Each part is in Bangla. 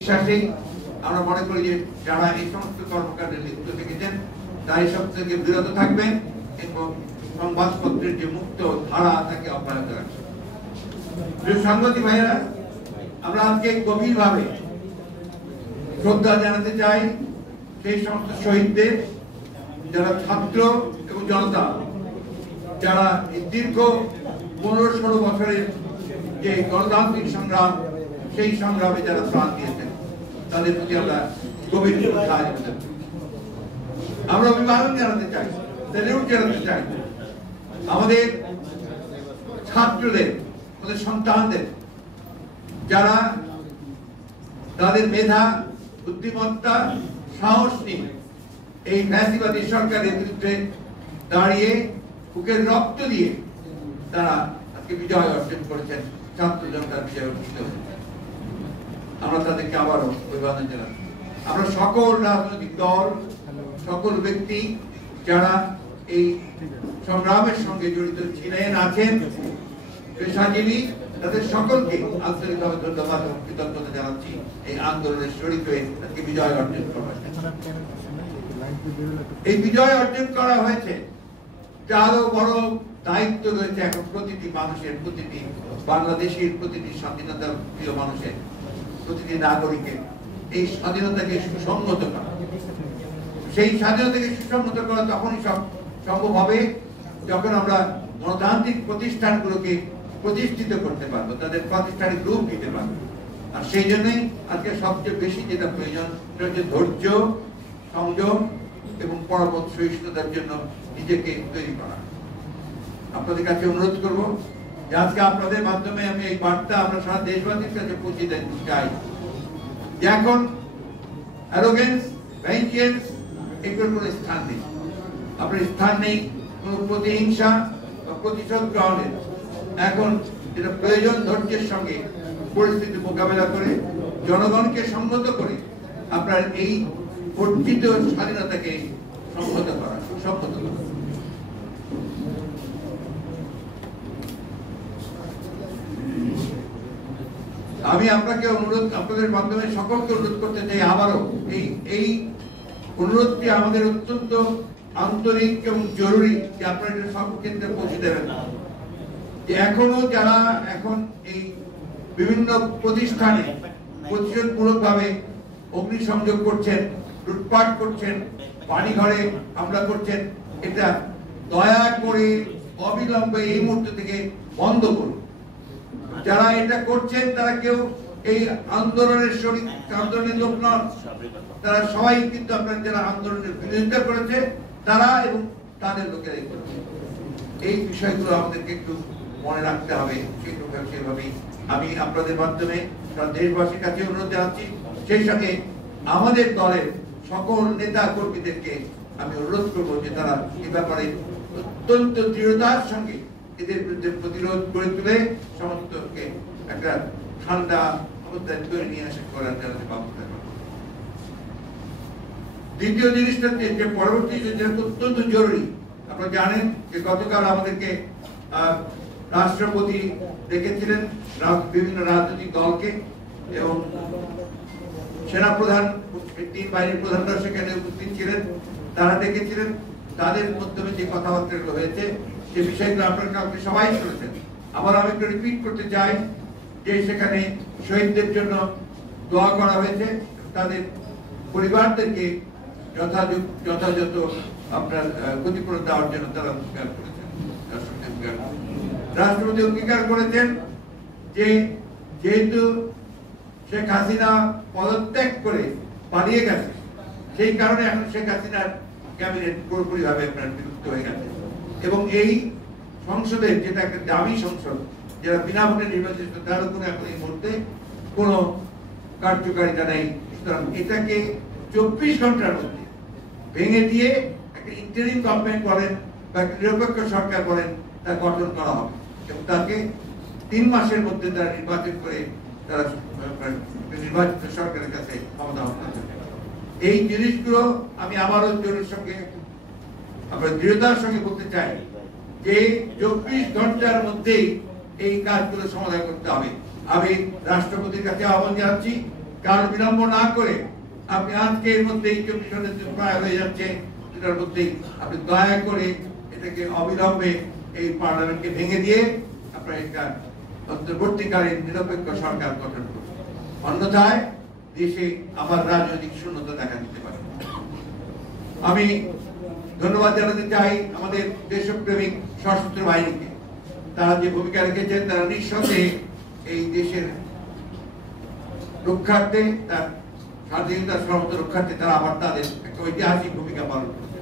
বিশ্বাসেই আমরা মনে করি যে যারা এই সমস্ত কর্মকাণ্ডে লিপ্ত থেকেছেন তারা এসব থেকে বিরত থাকবেন এবং সংবাদপত্রের যে মুক্ত ধারা তাকে অব্যাহত রাখবেন। সাংবাদিক ভাইয়েরা, আমরা আজকে গভীরভাবে শ্রদ্ধা জানাতে চাই সেই সমস্ত শহীদদের, যারা ছাত্র এবং জনতা, যারা দীর্ঘ 15-16 বছরের যে গণতান্ত্রিক সংগ্রাম, সেই সংগ্রামে যারা প্রাণ দিয়েছেন, তাদের প্রতি আমরা গভীর শ্রদ্ধা জানাতে চাই। আমরা অভিবাদন জানাতে চাই, স্যালিউট জানাতে চাই আমাদের ছাত্রদের, আমাদের সন্তানদের, যারা তাদের মেধা, বুদ্ধিমত্তা, সাহস নিয়ে এই ফ্যাসিবাদী সরকারের বিরুদ্ধে দাঁড়িয়ে বুকের রক্ত দিয়ে তারা আজকে বিজয় অর্জন করেছেন, ছাত্র জনতার বিজয় অর্জিত হয়েছে। আমরা তাদেরকে আবারও অভিবাদন জানাই। আমরা সকল রাজনৈতিক দল, সকল ব্যক্তি যারা এই সংগ্রামের সঙ্গে জড়িত ছিলেন, আছেন, পেশাজীবী, তাদের সকলকে আন্তরিকভাবে ধন্যবাদ এবং কৃতজ্ঞতা জানাচ্ছি এই আন্দোলনের শরীক হয়ে আজকে বিজয় অর্জন করা হয়েছে। এই বিজয় অর্জন করা হয়েছে, আরো বড় দায়িত্ব রয়েছে এখন প্রতিটি মানুষের, প্রতিটি বাংলাদেশের, প্রতিটি স্বাধীনতা প্রিয় মানুষের, প্রতিটি নাগরিকের এই স্বাধীনতাকে সুসংহত করা। সেই স্বাধীনতাকে সুসংহত করা তখনই সম্ভব হবে যখন আমরা গণতান্ত্রিক প্রতিষ্ঠানগুলোকে প্রতিষ্ঠিত করতে পারবো, তাদের প্রাতিষ্ঠানিক রূপ দিতে পারবো। আর সেই জন্যই আজকে সবচেয়ে বেশি যেটা প্রয়োজন সেটা হচ্ছে ধৈর্য, সংযম এবং পরবর্ত সহিষ্ণুতার জন্য নিজেকে তৈরি করা। আপনাদের কাছে অনুরোধ করব যে আজকে আপনাদের মাধ্যমে আমি এই বার্তা আমরা সারা দেশবাসীর কাছে পৌঁছে দিতে চাই যে এখন অ্যারোগেন্স, ভেঞ্জেন্স এগুলোর কোনো স্থান নেই। আপনার স্থান নেই কোনো প্রতিহিংসা বা প্রতিশোধ গ্রহণের। এখন যেটা প্রয়োজন, ধৈর্যের সঙ্গে পরিস্থিতি মোকাবেলা করে জনগণকে সংহত করে আপনার এই অর্জিত স্বাধীনতাকে সংহত করা। আমি আপনাকে অনুরোধ, আপনাদের মাধ্যমে সকলকে অনুরোধ করতে চাই আবারও এই অনুরোধটি আমাদের অত্যন্ত আন্তরিক এবং জরুরি যে আপনারা এটা সর্বক্ষেত্রে পৌঁছে দেবেন। যে এখনো যারা এখন এই বিভিন্ন প্রতিষ্ঠানে প্রতিশোধমূলক ভাবে অগ্নিসংযোগ করছেন, লুটপাট করছেন, বাড়িঘরে হামলা করছেন, এটা দয়া করে অবিলম্বে এই মুহূর্ত থেকে বন্ধ করুন। যারা এটা করছেন তারা কেউ এই আন্দোলনের শরীর, আন্দোলনের লোক নন, তারা সবাই কিন্তু আপনার যারা আন্দোলনের বিরোধিতা করেছে তারা এবং তাদের লোকেরাই করেছে। এই বিষয়গুলো আমাদেরকে একটু মনে রাখতে হবে। সেভাবেই আমি আপনাদের মাধ্যমে দেশবাসীর কাছে অনুরোধ জানাচ্ছি। সেই সঙ্গে আমাদের দলের সকল নেতা কর্মীদেরকে আমি অনুরোধ করবো যে তারা এ ব্যাপারে অত্যন্ত দৃঢ়তার সঙ্গে এদের বিরুদ্ধে প্রতিরোধ গড়ে তুলে সমস্তকে একটা ঠান্ডা অবস্থায় তৈরি নিয়ে আসা করার জন্য ব্যবস্থা করবে। দ্বিতীয় জিনিসটা যে পরবর্তী যেটা অত্যন্ত জরুরি, আপনারা জানেন যে গতকাল আমাদেরকে রাষ্ট্রপতি ডেকেছিলেন বিভিন্ন রাজনৈতিক দলকে এবং সেনাপ্রধান, তিন বাহিনীর প্রধানরা সেখানে উপস্থিত ছিলেন, তারা ডেকেছিলেন। তাদের মাধ্যমে যে কথাবার্তা হয়েছে সে বিষয়গুলো আপনারা কালকে সবাই শুনেছেন। আবার আমি একটু রিপিট করতে চাই যে সেখানে শহীদদের জন্য দোয়া করা হয়েছে, তাদের পরিবারদেরকে যথাযথ আপনার ক্ষতিপূরণ দেওয়ার জন্য তারা অঙ্গীকার করেছেন। রাষ্ট্রপতি অঙ্গীকার করেছেন যে যেহেতু শেখ হাসিনা পদত্যাগ করে পালিয়ে গেছে, সেই কারণে এখন শেখ হাসিনার ক্যাবিনেট পুরোপুরি ভাবে আপনার বিলুপ্ত হয়ে গেছে এবং এই সংসদের যেটা একটা দামি সংসদ, যারা বিনা ভোটে নির্বাচিত, তারও কোনো এখন এই মুহূর্তে কোনো কার্যকারিতা নেই। সুতরাং এটাকে 24 ঘন্টার মধ্যে ভেঙে দিয়ে একটা ইন্টারিম গভর্নমেন্ট বলেন বা একটা নিরপেক্ষ সরকার বলেন তা গঠন করা হবে এবং তাকে 3 মাসের মধ্যে তারা নির্বাচন করে তারা নির্বাচিত সরকারের কাছে ক্ষমতা হস্তান্তর করবে। এই জিনিসগুলো আমি আবারও জোরের সঙ্গে আপনার দৃঢ়তার সঙ্গে বলতে চাই যে 24 ঘন্টার মধ্যেই এই কাজগুলো সমাধান করতে হবে। আমি রাষ্ট্রপতির কাছে আহ্বান জানাচ্ছি কারণ বিলম্ব না করে আপনি আজকে এর মধ্যে এই কমিশনের যে প্রায় হয়ে যাচ্ছে এটার মধ্যেই আপনি দয়া করে এটাকে অবিলম্বে এই পার্লামেন্টকে ভেঙে দিয়ে আপনার একটা অন্তর্বর্তীকালীন নিরপেক্ষ সরকার গঠন করুন, অন্যথায় দেশে আবার রাজনৈতিক শূন্যতা দেখা দিতে পারে। আমি ধন্যবাদ জানাতে চাই আমাদের দেশপ্রেমিক সশস্ত্র বাহিনীকে। তারা যে ভূমিকা রেখেছেন তারা নিঃসন্দেহে এই দেশের রক্ষার্থে, তার স্বাধীনতার সর্বত রক্ষার্থে তারা আবার তাদের একটা ঐতিহাসিক ভূমিকা পালন করছে।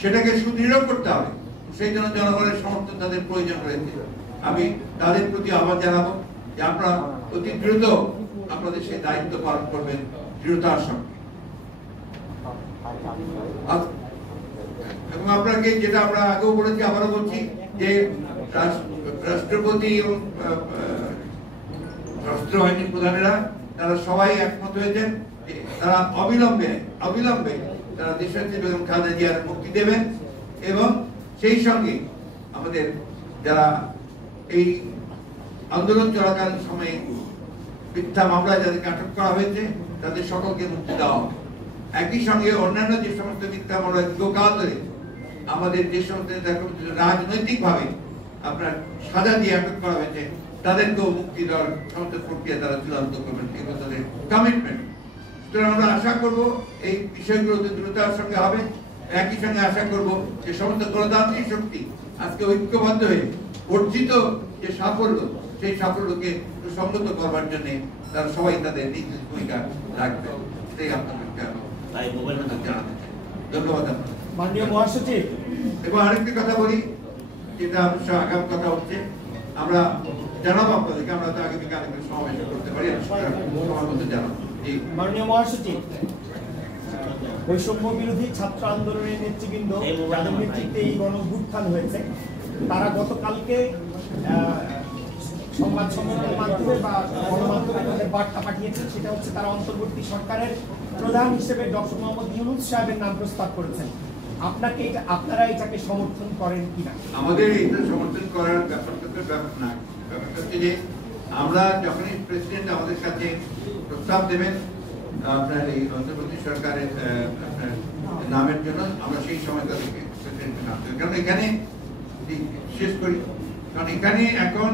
সেটাকে সুদৃঢ় করতে হবে, সেই জন্য জনগণের সমর্থন তাদের প্রয়োজন রয়েছে। আমি তাদের প্রতি আহ্বান জানাবো যে আপনারা অতি দ্রুত আপনাদের সেই দায়িত্ব পালন করবেন দৃঢ়তার সঙ্গে। এবং আপনাকে যেটা আমরা আগেও বলেছি আবারও বলছি যে রাষ্ট্রপতি এবং সশস্ত্র বাহিনীর প্রধানেরা তারা সবাই একমত হয়েছেন যে তারা অবিলম্বে তারা দেশনেত্রী বেগম খালেদা জিয়ার মুক্তি দেবেন এবং সেই সঙ্গে আমাদের যারা এই আন্দোলন চলাকালীন সময়ে মিথ্যা মামলায় যাদেরকে আটক করা হয়েছে তাদের সকলকে মুক্তি দেওয়া হবে। একই সঙ্গে অন্যান্য যে সমস্ত মিথ্যা মামলায় দীর্ঘকাল ধরে আমাদের যে সমস্ত রাজনৈতিক ভাবে আপনার সাজা দিয়ে আটক করা হয়েছে তাদেরকেও মুক্তি দেওয়ার সমস্ত প্রক্রিয়া তারা চূড়ান্ত করবেন, এগুলো তাদের কমিটমেন্ট। সুতরাং আমরা আশা করব এই বিষয়গুলো দ্রুততার সঙ্গে হবে। একই সঙ্গে আশা করব যে সমস্ত গণতান্ত্রিক শক্তি আজকে ঐক্যবদ্ধ হয়ে অর্জিত যে সাফল্য সেই সাফল্যকে সংগত করবার জন্য তারা সবাই তাদের নিজ নিজ ভূমিকা রাখবে। এটাই আপনাদেরকে জানাতে চাই। ধন্যবাদ আপনাদের। মাননীয় মহাসচিব, এবং আরেকটি কথা বলি, যেটা অবশ্য আগাম কথা হচ্ছে, আমরা জানাবো আপনাদেরকে, আমরা তো আগামীকাল সমাবেশ করতে পারি, সময় মতো জানাবো। মাননীয় মহাসচিব, বৈষম্য বিরোধী ছাত্র আন্দোলনের নেতৃবৃন্দ যাদের নেতৃত্বে এই গণঅভ্যুত্থান হয়েছে তারা গতকালকে সংবাদ সম্মেলনের মাধ্যমে বা গণমাধ্যমে তাদের বার্তা পাঠিয়েছেন। সেটা হচ্ছে তারা অন্তর্বর্তী সরকারের প্রধান হিসেবে ডক্টর মোহাম্মদ ইউনূস সাহেবের নাম প্রস্তাব করেছেন। আপনারা এটাকে সমর্থন করেন কিনা? আমাদের এটা সমর্থন করার ব্যাপারটা না, ব্যাপারটা হচ্ছে যে আমরা যখনই প্রেসিডেন্ট আমাদের কাছে প্রস্তাব দেবেন আপনার এই অন্তর্বর্তী সরকারের আপনার নামের জন্য, আমরা সেই সময় তাদেরকে প্রেসিডেন্টের নাম দেব। কারণ এখানে শেষ করি, কারণ এখানে এখন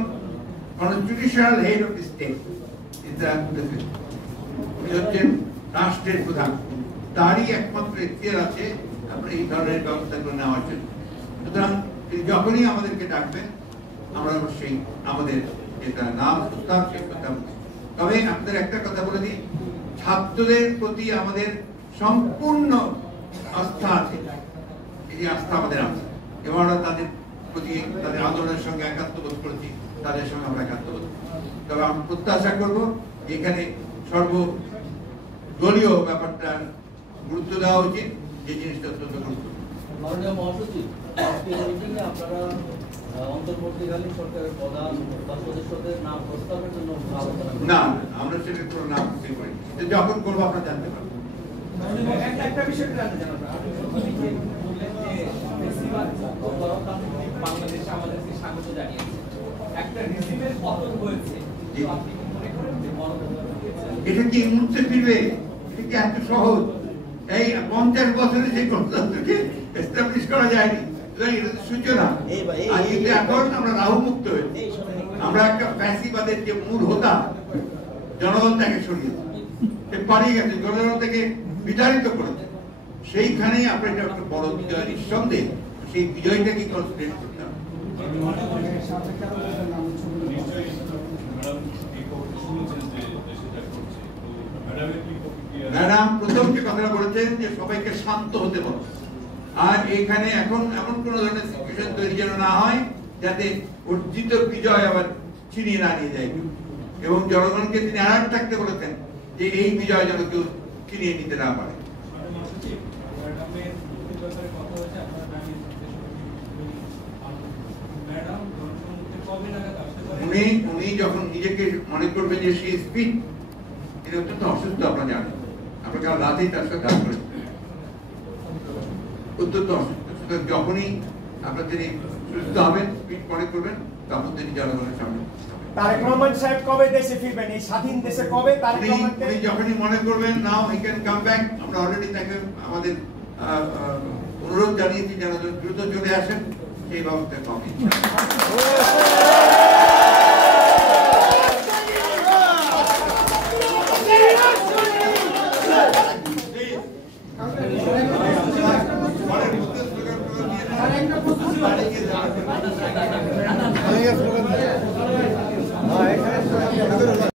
constitutional head of the state is the president, উনি হচ্ছেন রাষ্ট্রের প্রধান, তারই একমাত্র এখতিয়ার আছে আপনার এই ধরনের ব্যবস্থাগুলো নেওয়ার জন্য। সুতরাং যখনই আমাদেরকে ডাকবেন আমরা অবশ্যই আমাদের যেটা নাম প্রস্তাব সেই প্রস্তাব। তবে আপনাদের একটা কথা বলে দিই, ছাত্রদের প্রতি আমাদের সম্পূর্ণ আস্থা আছে, এই যে আস্থা আমাদের আছে এবং আমরা তাদের প্রতি তাদের আন্দোলনের সঙ্গে একাত্মবোধ করেছি, তাদের সঙ্গে আমরা একাত্মবোধ। তবে আমরা প্রত্যাশা করবো এখানে সর্বদলীয় ব্যাপারটা গুরুত্ব দেওয়া উচিত, যে জিনিসটা অত্যন্ত গুরুত্বপূর্ণ। মাননীয় মহাসচিব, আজকের মিটিংয়ে আপনারা অন্তর্বর্তীকালীন সরকারের প্রধান বা সদস্যদের নাম প্রস্তাবের জন্য আলোচনা করেন? না, আমরা সেটা কোনো নাম ঠিক করি, যখন করবো আপনারা জানতে পারবেন। একটা বিষয় জানতে চান, বাংলাদেশ আমাদেরকে স্বাগত জানিয়েছে, একটা রিজিমের পতন হয়েছে, এটা কি মুহূর্তে ফিরবে? এটা কি এত সহজ? এই 50 বছরে সেই গণতন্ত্রকে এস্টাবলিশ করা যায়নি, এটা তো সূচনা। আর কিন্তু এখন আমরা রাহু মুক্ত হয়েছি, আমরা একটা ফ্যাসিবাদের যে মূল হোতা জনগণ তাকে সরিয়েছে, পালিয়ে গেছে, জনগণ থেকে বিতাড়িত করেছে। সেইখানেই আমরা এটা একটা বড় বিজয়, নিঃসন্দেহে সেই বিজয়টাকে কনসেন্ট্রেট করতে হবে। ম্যাডাম প্রথম যে কথাটা বলেছেন যে সবাইকে শান্ত হতে বলো, আর এখানে এখন এমন কোন ধরনের সিচুয়েশন তৈরি যেন না হয় যাতে অর্জিত বিজয় আবার ছিনিয়ে না নিয়ে যায়। এবং জনগণকে তিনি অ্যালার্ট থাকতে বলেছেন যে এই বিজয় যেন কেউ ছিনিয়ে নিতে না পারে। উনি যখন নিজেকে মনে করবেন যে সেই স্পিড, তিনি অত্যন্ত অসুস্থ, আপনারা জানেন, আমরা কাল রাতেই তার সাথে কাজ করেছি, অত্যন্ত অসুস্থ। যখনই আপনার তিনি সুস্থ হবেন, স্পিড মনে করবেন, তখন তিনি জনগণের সামনে। তারেক রহমান সাহেব কবে দেশে ফিরবেন? এই স্বাধীন দেশে কবে তারেক রহমানকে? উনি যখনই মনে করবেন নাও হি ক্যান কাম ব্যাক, আমরা অলরেডি তাকে আমাদের অনুরোধ জানিয়েছি যেন দ্রুত চলে আসেন, সেই ব্যবস্থা কমে। আরেকটা প্রশ্ন ছিল।